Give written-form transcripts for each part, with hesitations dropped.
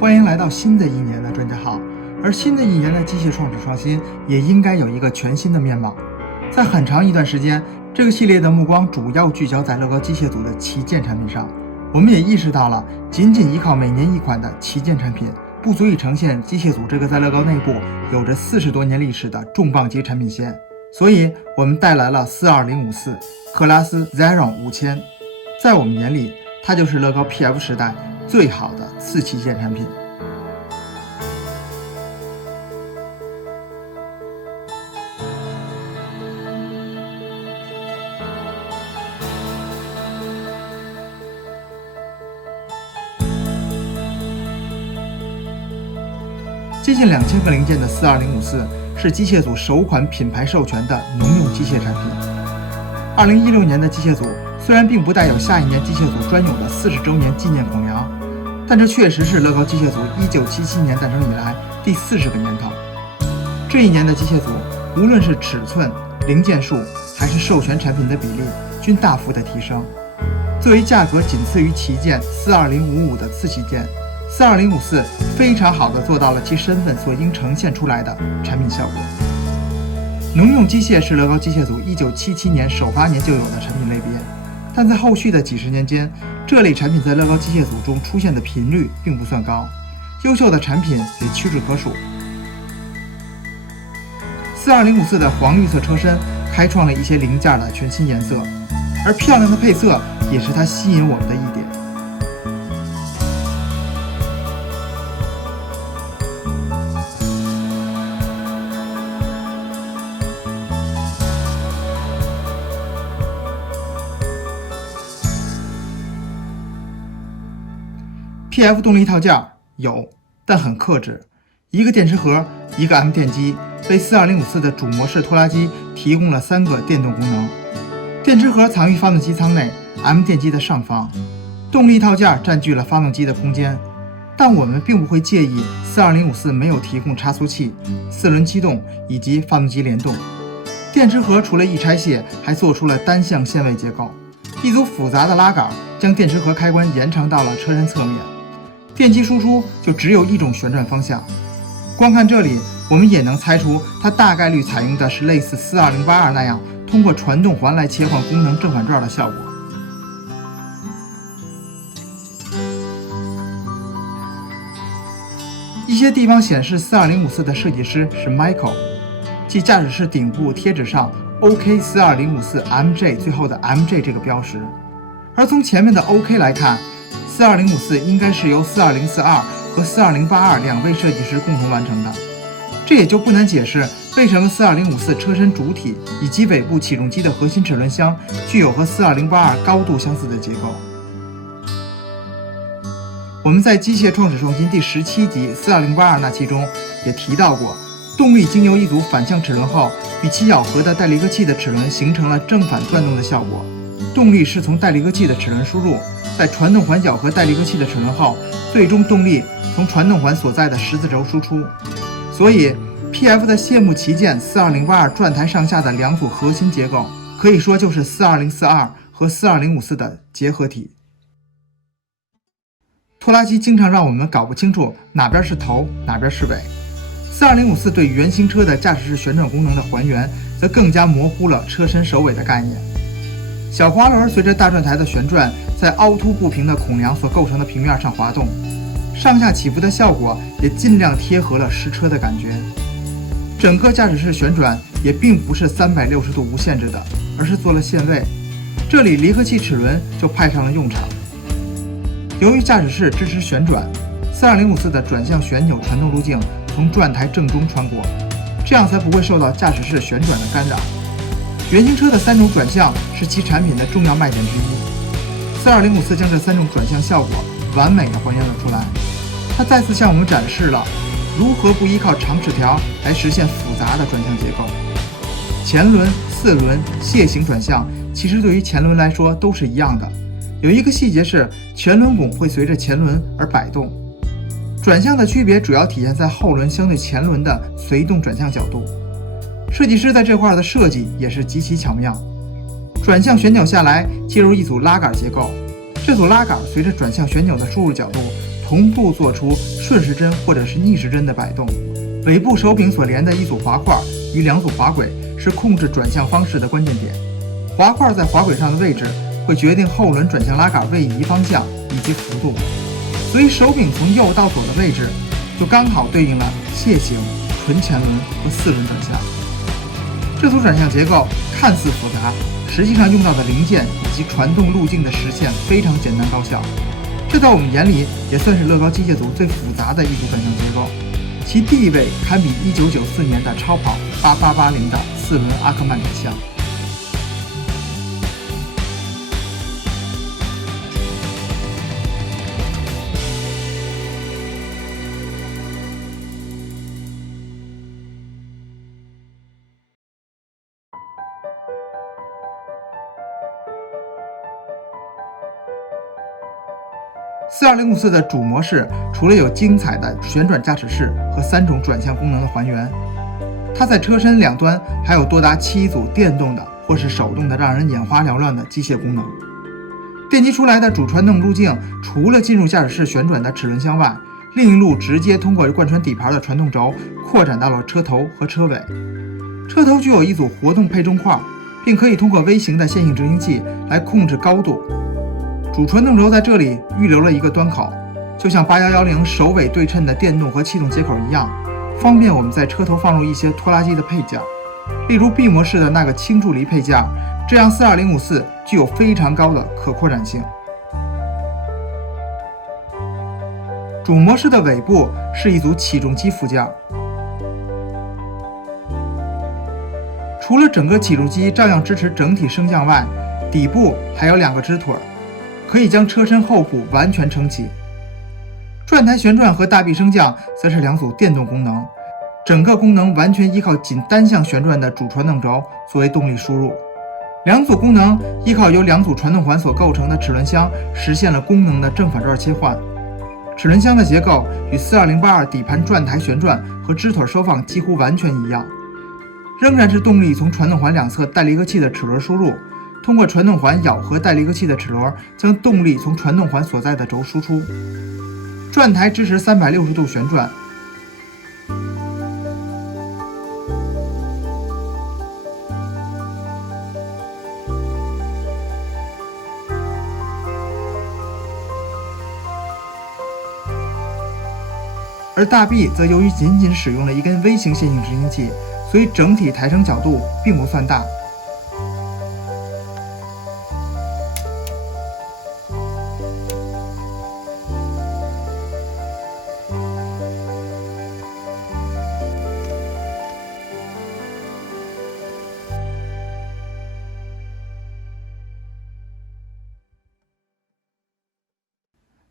欢迎来到新的一年的专家号，而新的一年的机械创始创新也应该有一个全新的面貌。在很长一段时间，这个系列的目光主要聚焦在乐高机械组的旗舰产品上。我们也意识到了，仅仅依靠每年一款的旗舰产品，不足以呈现机械组这个在乐高内部有着40多年历史的重磅级产品线。所以，我们带来了42054克拉斯 Xeron 5000，在我们眼里，它就是乐高 PF 时代最好的次旗舰产品。接近2000个零件的42054是机械组首款品牌授权的农用机械产品。2016年的机械组虽然并不带有下一年机械组专有的40周年纪念孔梁，但这确实是乐高机械组1977年诞生以来第40个年头。这一年的机械组，无论是尺寸、零件数，还是授权产品的比例，均大幅的提升。作为价格仅次于旗舰42055的次旗舰，42054非常好的做到了其身份所应呈现出来的产品效果。农用机械是乐高机械组1977年首发年就有的产品类别，但在后续的几十年间，这类产品在乐高机械组中出现的频率并不算高，优秀的产品也屈指可数。42054的黄绿色车身开创了一些零件的全新颜色，而漂亮的配色也是它吸引我们的一点。PF 动力套件有，但很克制，一个电池盒，一个 M 电机，为42054的主模式拖拉机提供了3个电动功能。电池盒藏于发动机舱内 ，M 电机的上方，动力套件占据了发动机的空间。但我们并不会介意42054没有提供差速器、4轮驱动以及发动机联动。电池盒除了易拆卸，还做出了单向限位结构，一组复杂的拉杆将电池盒开关延长到了车身侧面。电机输出就只有一种旋转方向，光看这里，我们也能猜出它大概率采用的是类似42082那样通过传动环来切换功能正反转的效果。一些地方显示42054的设计师是 Michael， 即驾驶室顶部贴纸上 OK42054MJ 最后的 MJ 这个标识，而从前面的 OK 来看，42054应该是由42042和42082两位设计师共同完成的，这也就不难解释为什么42054车身主体以及尾部起重机的核心齿轮箱具有和42082高度相似的结构。我们在机械创始创新第17集42082那期中也提到过，动力经由一组反向齿轮后，与其咬合的带离合器的齿轮形成了正反转动的效果。动力是从带离合器的齿轮输入，在传动环咬合带离合器的齿轮后，最终动力从传动环所在的十字轴输出。所以 PF 的谢幕旗舰42082转台上下的两组核心结构，可以说就是42042和42054的结合体。拖拉机经常让我们搞不清楚哪边是头，哪边是尾。42054对原型车的驾驶室旋转功能的还原，则更加模糊了车身首尾的概念。小滑轮随着大转台的旋转，在凹凸不平的孔梁所构成的平面上滑动，上下起伏的效果也尽量贴合了实车的感觉。整个驾驶室旋转也并不是360度无限制的，而是做了限位，这里离合器齿轮就派上了用场。由于驾驶室支持旋转，42054的转向旋钮传动路径从转台正中穿过，这样才不会受到驾驶室旋转的干扰。原型车的3种转向是其产品的重要卖点之一。42054将这3种转向效果完美的还原了出来。它再次向我们展示了如何不依靠长齿条来实现复杂的转向结构。前轮、4轮、楔形转向其实对于前轮来说都是一样的，有一个细节是前轮拱会随着前轮而摆动。转向的区别主要体现在后轮相对前轮的随动转向角度。设计师在这块的设计也是极其巧妙。转向旋钮下来，接入一组拉杆结构，这组拉杆随着转向旋钮的输入角度同步做出顺时针或者是逆时针的摆动。尾部手柄所连的一组滑块与2组滑轨是控制转向方式的关键点。滑块在滑轨上的位置会决定后轮转向拉杆位移方向以及幅度，所以手柄从右到左的位置就刚好对应了楔形、纯前轮和4轮转向。这组转向结构看似复杂，实际上用到的零件以及传动路径的实现非常简单高效。这在我们眼里也算是乐高机械组最复杂的一组转向结构，其地位堪比1994年的超跑8880的4轮阿克曼转向。4204的主模式除了有精彩的旋转驾驶室和3种转向功能的还原，它在车身两端还有多达7组电动的或是手动的让人眼花缭乱的机械功能。电机出来的主传动路径除了进入驾驶室旋转的齿轮箱外，另一路直接通过贯穿底盘的传动轴扩展到了车头和车尾。车头具有一组活动配重块，并可以通过微型的线性执行器来控制高度。主传动轴在这里预留了一个端口，就像8110首尾对称的电动和气动接口一样，方便我们在车头放入一些拖拉机的配件，例如 B 模式的那个轻助力配件，这样42054具有非常高的可扩展性。主模式的尾部是一组起重机附件，除了整个起重机照样支持整体升降外，底部还有2个支腿，可以将车身后部完全撑起。转台旋转和大臂升降则是2组电动功能，整个功能完全依靠仅单向旋转的主传动轴作为动力输入。2组功能依靠由2组传动环所构成的齿轮箱实现了功能的正反转切换。齿轮箱的结构与42082底盘转台旋转和支腿收放几乎完全一样，仍然是动力从传动环两侧带离合器的齿轮输入，通过传动环咬合带离合器的齿轮，将动力从传动环所在的轴输出。转台支持360度旋转，而大臂则由于仅仅使用了一根微型线性执行器，所以整体抬升角度并不算大。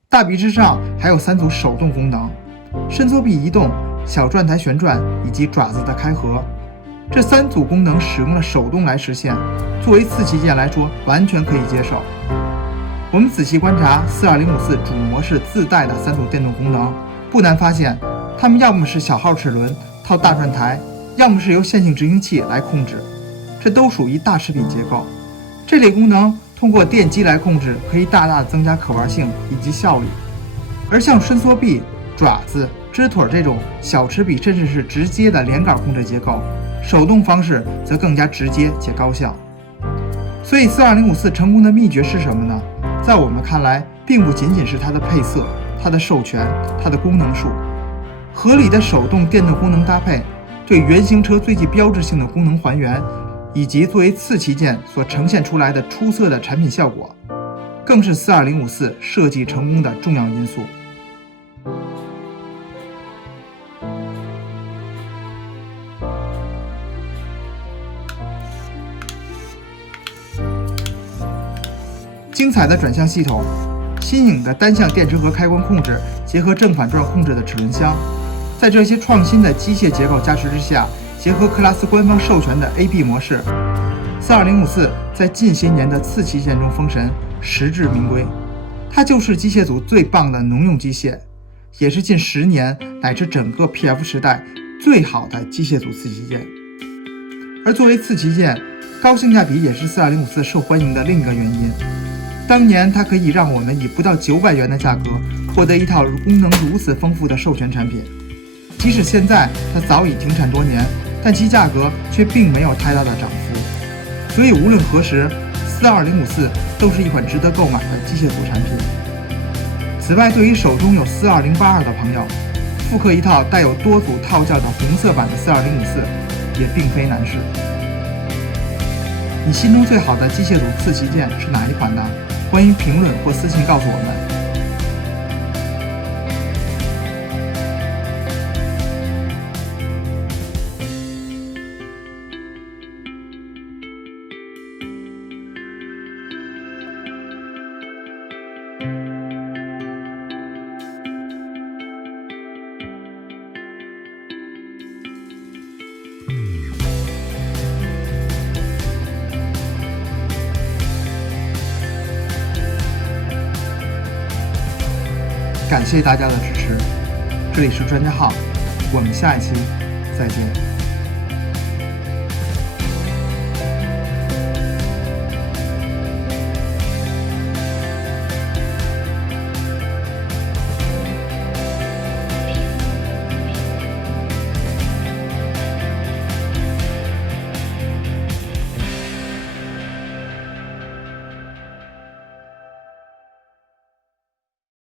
大臂之上还有3组手动功能，伸缩臂移动、小转台旋转以及爪子的开合。这3组功能使用了手动来实现，作为次旗舰来说完全可以接受。我们仔细观察42054主模式自带的3组电动功能，不难发现，它们要么是小号齿轮套大转台，要么是由线性执行器来控制，这都属于大齿比结构。这类功能通过电机来控制，可以大大增加可玩性以及效率。而像伸缩臂、爪子、支腿这种小齿比甚至是直接的连杆控制结构，手动方式则更加直接且高效。所以42054成功的秘诀是什么呢？在我们看来，并不仅仅是它的配色、它的授权、它的功能数，合理的手动电动功能搭配，对原型车最具标志性的功能还原，以及作为次旗舰所呈现出来的出色的产品效果，更是42054设计成功的重要因素。精彩的转向系统，新颖的单向电池盒开关控制，结合正反转控制的齿轮箱，在这些创新的机械结构加持之下，结合克拉斯官方授权的 AB 模式，42054在近些年的次旗舰中封神，实至名归。它就是机械组最棒的农用机械，也是近10年乃至整个 PF 时代最好的机械组次旗舰。而作为次旗舰，高性价比也是42054受欢迎的另一个原因。当年它可以让我们以不到900元的价格获得一套功能如此丰富的授权产品。即使现在它早已停产多年，但其价格却并没有太大的涨幅。所以无论何时，42054都是一款值得购买的机械组产品。此外，对于手中有42082的朋友，复刻一套带有多组套件的红色版的42054也并非难事。你心中最好的机械组次旗舰是哪一款呢？欢迎评论或私信告诉我们。感谢大家的支持，这里是专家号，我们下一期再见。